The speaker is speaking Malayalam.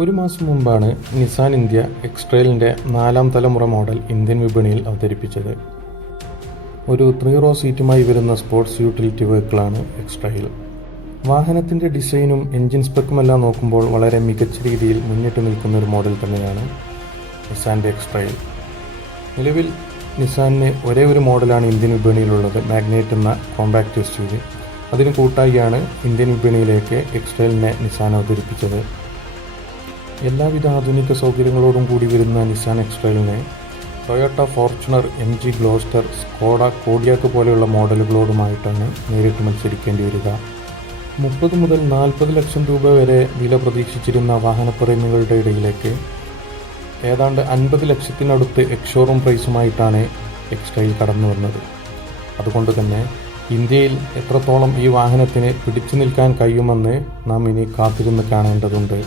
ഒരു മാസം മുമ്പാണ് നിസാൻ ഇന്ത്യ എക്സ്ട്രെയിലിൻ്റെ 4ാം തലമുറ മോഡൽ ഇന്ത്യൻ വിപണിയിൽ അവതരിപ്പിച്ചത്. ഒരു 3 റോ സീറ്റുമായി വരുന്ന സ്പോർട്സ് യൂട്ടിലിറ്റി വെഹിക്കിളാണ് എക്സ്ട്രെയിൽ. വാഹനത്തിൻ്റെ ഡിസൈനും എൻജിൻ സ്പെക്കുമെല്ലാം നോക്കുമ്പോൾ വളരെ മികച്ച രീതിയിൽ മുന്നിട്ട് നിൽക്കുന്ന ഒരു മോഡൽ തന്നെയാണ് നിസാൻ്റെ എക്സ്ട്രെയിൽ. നിലവിൽ നിസാനിന് ഒരേ ഒരു മോഡലാണ് ഇന്ത്യൻ വിപണിയിലുള്ളത്, മാഗ്നൈറ്റ് എന്ന കോമ്പാക്റ്റ് SUV. അതിന് കൂട്ടായിയാണ് ഇന്ത്യൻ വിപണിയിലേക്ക് എക്സ്ട്രെയിലിനെ നിസാൻ അവതരിപ്പിച്ചത്. എല്ലാവിധ ആധുനിക സൗകര്യങ്ങളോടും കൂടി വരുന്ന Nissan എക്സ്ട്രെയിലിനെ Toyota Fortuner, MG Gloster, Skoda Kodiak പോലെയുള്ള മോഡലുകളോടുമായിട്ടാണ് നേരിട്ട് മത്സരിക്കേണ്ടി വരിക. 30 മുതൽ 40 ലക്ഷം രൂപ വരെ വില പ്രതീക്ഷിച്ചിരുന്ന വാഹനപ്രേമികളുടെ ഇടയിലേക്ക് ഏതാണ്ട് 50 ലക്ഷത്തിനടുത്ത് എക്സ്-ഷോറൂം പ്രൈസുമായിട്ടാണ് എക്സ്ട്രെയിൽ കടന്നു വന്നത്. അതുകൊണ്ട് തന്നെ ഇന്ത്യയിൽ എത്രത്തോളം ഈ വാഹനത്തിന് പിടിച്ചു നിൽക്കാൻ കഴിയുമെന്ന് നാം ഇനി കാത്തിരുന്ന് കാണേണ്ടതുണ്ട്.